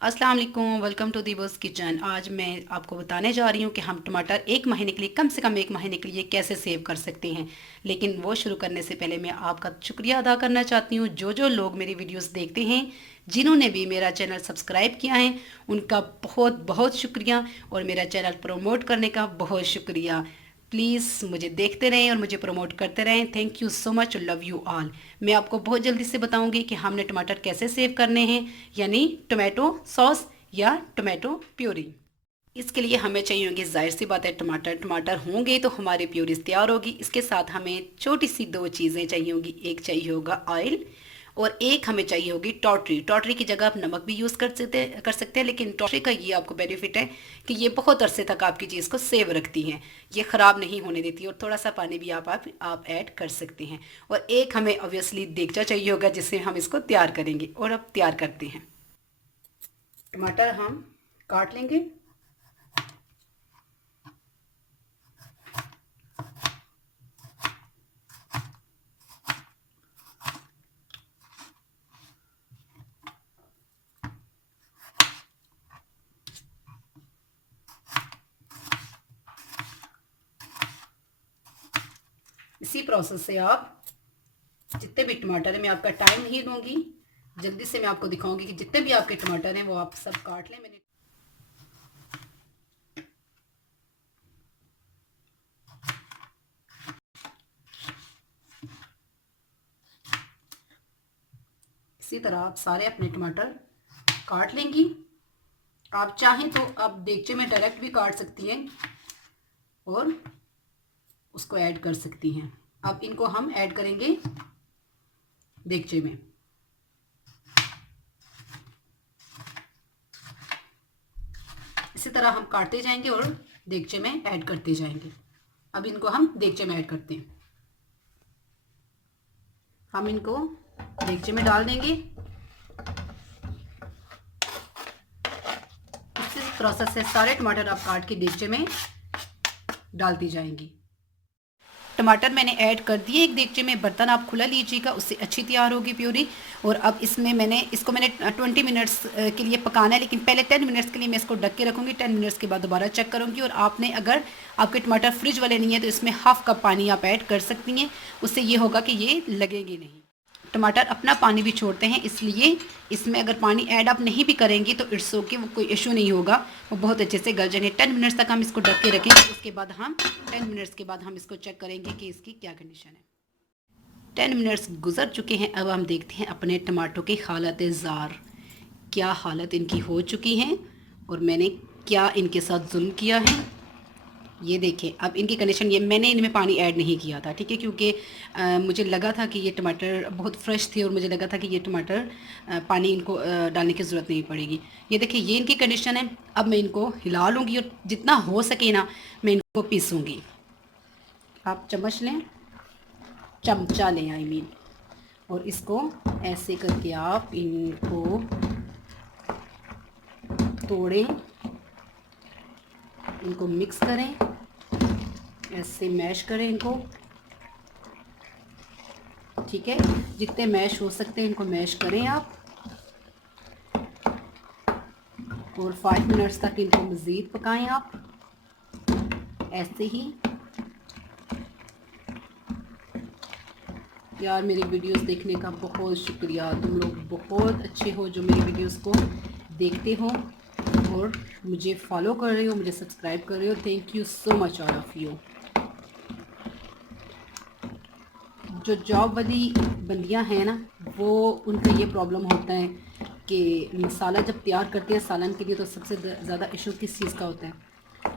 अस्सलाम वालेकुम, welcome to दीबोस kitchen. आज मैं आपको बताने जा रही हूँ कि हम टमाटर एक महीने के लिए, कम से कम एक महीने के लिए कैसे सेव कर सकते हैं। लेकिन वो शुरू करने से पहले मैं आपका शुक्रिया अदा करना चाहती हूँ। जो जो लोग मेरी वीडियोस देखते हैं, जिन्होंने भी मेरा चैनल सब्सक्राइब किया है, उनका बहुत बहुत शुक्रिया, और मेरा चैनल प्रमोट करने का बहुत शुक्रिया। प्लीज़ मुझे देखते रहें और मुझे प्रमोट करते रहें। Thank you so much, love you all. मैं आपको बहुत जल्दी से बताऊंगी कि हमने टमाटर कैसे सेव करने हैं, यानी टोमेटो सॉस या टोमेटो प्यूरी। इसके लिए हमें चाहिए होंगे, जाहिर सी बात है, टमाटर। टमाटर होंगे तो हमारी प्यूरीज तैयार होगी। इसके साथ हमें छोटी सी दो चीज़ें चाहिए होंगी। एक चाहिए होगा ऑयल, और एक हमें चाहिए होगी टॉटरी। टॉटरी की जगह आप नमक भी यूज़ कर सकते हैं, लेकिन टॉटरी का ये आपको बेनिफिट है कि ये बहुत अरसे तक आपकी चीज़ को सेव रखती हैं, ये ख़राब नहीं होने देती। और थोड़ा सा पानी भी आप ऐड कर सकते हैं। और एक हमें ऑब्वियसली देगचा चाहिए होगा जिससे हम इसको तैयार करेंगे। और अब तैयार करते हैं। टमाटर हम काट लेंगे। इसी प्रोसेस से आप जितने भी टमाटर हैं, मैं आपका टाइम नहीं दूंगी, जल्दी से मैं आपको दिखाऊंगी कि जितने भी आपके टमाटर हैं वो आप सब काट लें। मैंने इसी तरह आप सारे अपने टमाटर काट लेंगी। आप चाहें तो आप देगचे में डायरेक्ट भी काट सकती हैं और उसको ऐड कर सकती हैं। अब इनको हम ऐड करेंगे देगचे में। इसी तरह हम काटते जाएंगे और देगचे में ऐड करते जाएंगे। अब इनको हम देगचे में ऐड करते हैं। हम इनको देगचे में डाल देंगे। इसी प्रोसेस से सारे टमाटर आप काट के देगचे में डालती जाएंगी। टमाटर मैंने ऐड कर दिए एक देगचे में। बर्तन आप खुला लीजिएगा, उससे अच्छी तैयार होगी प्यूरी। और अब इसमें मैंने 20 मिनट्स के लिए पकाना है, लेकिन पहले 10 मिनट्स के लिए मैं इसको ढक के रखूँगी। 10 मिनट्स के बाद दोबारा चेक करूँगी। और आपने, अगर आपके टमाटर फ्रिज वाले नहीं है, तो इसमें हाफ़ कप पानी आप ऐड कर सकती हैं। उससे ये होगा कि ये लगेगी नहीं। टमाटर अपना पानी भी छोड़ते हैं, इसलिए इसमें अगर पानी ऐड आप नहीं भी करेंगी तो इट्स ओके, वो कोई इशू नहीं होगा, वो बहुत अच्छे से गल जाएंगे। 10 मिनट्स तक हम इसको ढक के रखेंगे। उसके बाद हम 10 मिनट्स के बाद हम इसको चेक करेंगे कि इसकी क्या कंडीशन है। 10 मिनट्स गुजर चुके हैं। अब हम देखते हैं अपने टमाटों की हालत ज़ार, क्या हालत इनकी हो चुकी है और मैंने क्या इनके साथ जुल्म किया है। ये देखें अब इनकी कंडीशन। ये मैंने इनमें पानी ऐड नहीं किया था, ठीक है, क्योंकि मुझे लगा था कि ये टमाटर बहुत फ्रेश थे और मुझे लगा था कि ये टमाटर पानी इनको डालने की ज़रूरत नहीं पड़ेगी। ये देखिए, ये इनकी कंडीशन है। अब मैं इनको हिला लूँगी और जितना हो सके ना मैं इनको पीसूँगी। आप चम्मच लें, चमचा लें आई मीन, और इसको ऐसे करके आप इनको तोड़ें, इनको मिक्स करें, ऐसे मैश करें इनको, ठीक है। जितने मैश हो सकते हैं इनको मैश करें आप। और 5 मिनट्स तक इनको मज़ीद पकाएं आप ऐसे ही। यार, मेरी वीडियोस देखने का बहुत शुक्रिया। तुम लोग बहुत अच्छे हो जो मेरी वीडियोस को देखते हो और मुझे फॉलो कर रहे हो, मुझे सब्सक्राइब कर रहे हो। Thank you so much all of you. जो जॉब वाली बंदियां हैं ना, वो उनका ये प्रॉब्लम होता है कि मसाला जब तैयार करते हैं सालन के लिए, तो सबसे ज़्यादा इशू किस चीज़ का होता है?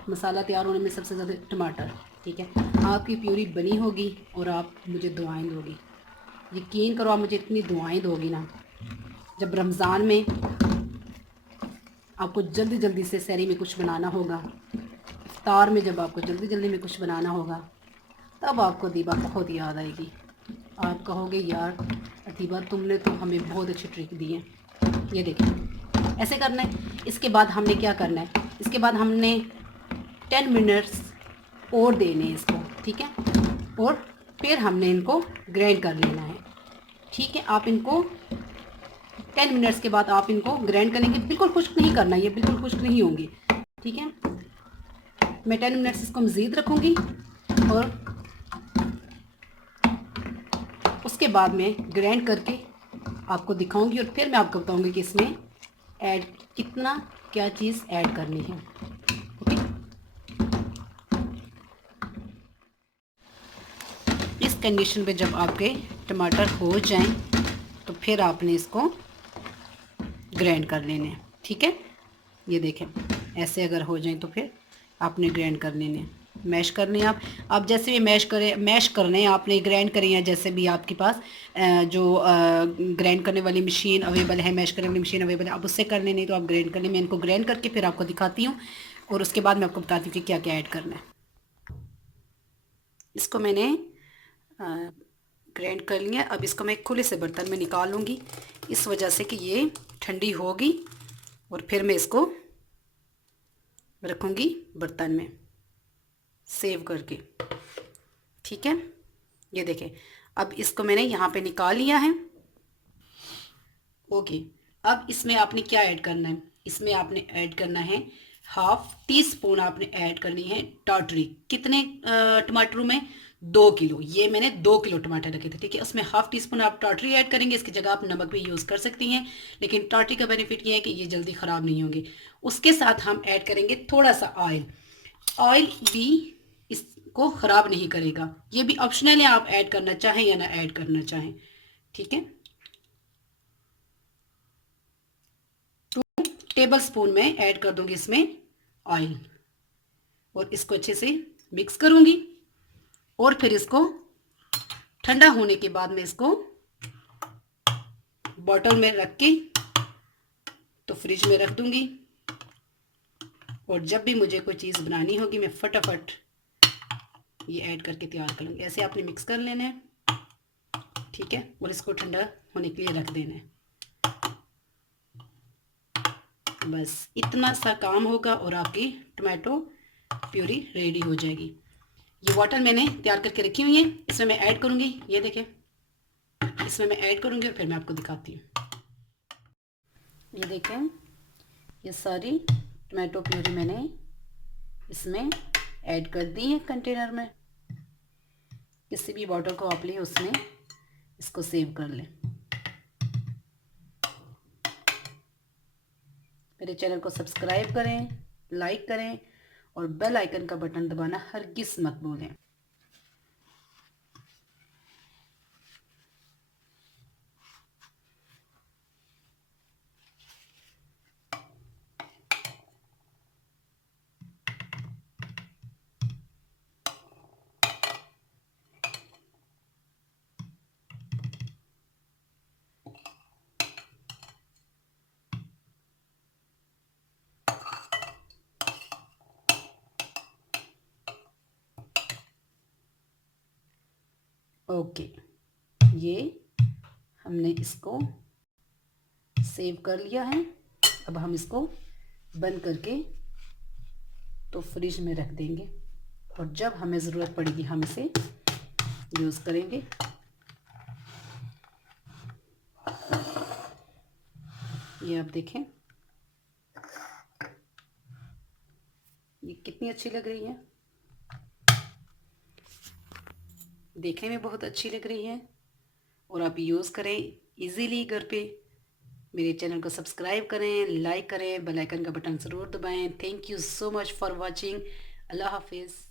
मसाला तैयार होने में सबसे ज़्यादा टमाटर, ठीक है। आपकी प्यूरी बनी होगी और आप मुझे दुआएं दोगी। यकीन करो, आप मुझे इतनी दुआएं दोगी ना, जब रमज़ान में आपको जल्दी जल्दी से सहरी में कुछ बनाना होगा, इफ्तार में जब आपको जल्दी जल्दी में कुछ बनाना होगा, तब आपको दीबा बहुत याद आएगी। आप कहोगे, यार अतीबा तुमने तो हमें बहुत अच्छी ट्रिक दी है। ये देखें, ऐसे करना है। इसके बाद हमने क्या करना है? इसके बाद हमने 10 मिनट्स और देने हैं इसको, ठीक है। और फिर हमने इनको ग्राइंड कर लेना है, ठीक है। आप इनको 10 मिनट्स के बाद आप इनको ग्राइंड करेंगे। बिल्कुल खुश्क नहीं करना, ये बिल्कुल खुश्क नहीं होंगे, ठीक है। मैं 10 मिनट्स इसको मज़ीद रखूँगी और उसके बाद मैं ग्राइंड करके आपको दिखाऊंगी और फिर मैं आपको बताऊंगी कि इसमें ऐड कितना क्या चीज़ ऐड करनी है। ओके, इस कंडीशन पे जब आपके टमाटर हो जाएं तो फिर आपने इसको ग्राइंड कर लेने हैं, ठीक है। ये देखें, ऐसे अगर हो जाएं तो फिर आपने ग्राइंड कर लेने हैं, मैश करने हैं आप जैसे भी मैश करने हैं आपने, ग्राइंड करें या जैसे भी आपके पास जो ग्राइंड करने वाली मशीन अवेलेबल है, मैश करने वाली मशीन अवेलेबल है, आप उससे कर लें, नहीं तो आप ग्राइंड कर लें। मैं इनको ग्राइंड करके फिर आपको दिखाती हूँ और उसके बाद मैं आपको बताती हूँ कि क्या क्या ऐड करना है। इसको मैंने ग्राइंड कर लिया। अब इसको मैं खुले से बर्तन में निकालूंगी, इस वजह से कि ये ठंडी होगी और फिर मैं इसको रखूँगी बर्तन में सेव करके, ठीक है। ये देखें, अब इसको मैंने यहाँ पे निकाल लिया है। ओके, अब इसमें आपने क्या ऐड करना है, इसमें आपने ऐड करना है 1/2 टीस्पून आपने ऐड करनी है टाटरी। कितने टमाटरों में? 2 किलो। ये मैंने 2 किलो टमाटर रखे थे, ठीक है। उसमें 1/2 टीस्पून आप टाटरी ऐड करेंगे, इसकी जगह आप नमक भी यूज़ कर सकती हैं, लेकिन टाटरी का बेनिफिट ये है कि ये जल्दी ख़राब नहीं होंगे। उसके साथ हम ऐड करेंगे थोड़ा सा ऑयल। ऑयल भी इसको ख़राब नहीं करेगा, ये भी ऑप्शनल है, आप ऐड करना चाहें या ना ऐड करना चाहें, ठीक है। 2 टेबल स्पून में ऐड कर दूंगी इसमें ऑयल और इसको अच्छे से मिक्स करूंगी और फिर इसको ठंडा होने के बाद मैं इसको बॉटल में रख के तो फ्रिज में रख दूंगी और जब भी मुझे कोई चीज़ बनानी होगी मैं फटाफट ये ऐड करके तैयार कर लूँगी। ऐसे आपने मिक्स कर लेना है, ठीक है, और इसको ठंडा होने के लिए रख देना है। बस इतना सा काम होगा और आपकी टमाटो प्यूरी रेडी हो जाएगी। ये वाटर मैंने तैयार करके रखी हुई है, इसमें मैं ऐड करूँगी। ये देखें, इसमें मैं ऐड करूँगी और फिर मैं आपको दिखाती हूँ। ये देखें, ये सारी टमाटो प्यूरी मैंने इसमें ऐड कर दी है कंटेनर में। किसी भी बॉटल को आप लें उसमें इसको सेव कर लें। मेरे चैनल को सब्सक्राइब करें, लाइक करें और बेल आइकन का बटन दबाना हरगिज़ मत भूलें। ओके, ये हमने इसको सेव कर लिया है। अब हम इसको बंद करके तो फ्रिज में रख देंगे और जब हमें ज़रूरत पड़ेगी हम इसे यूज़ करेंगे। ये आप देखें, ये कितनी अच्छी लग रही है, देखने में बहुत अच्छी लग रही है और आप यूज़ करें इजीली घर पे। मेरे चैनल को सब्सक्राइब करें, लाइक करें, बेल आइकन का बटन ज़रूर दबाएं। Thank you so much for watching. अल्लाह हाफिज़।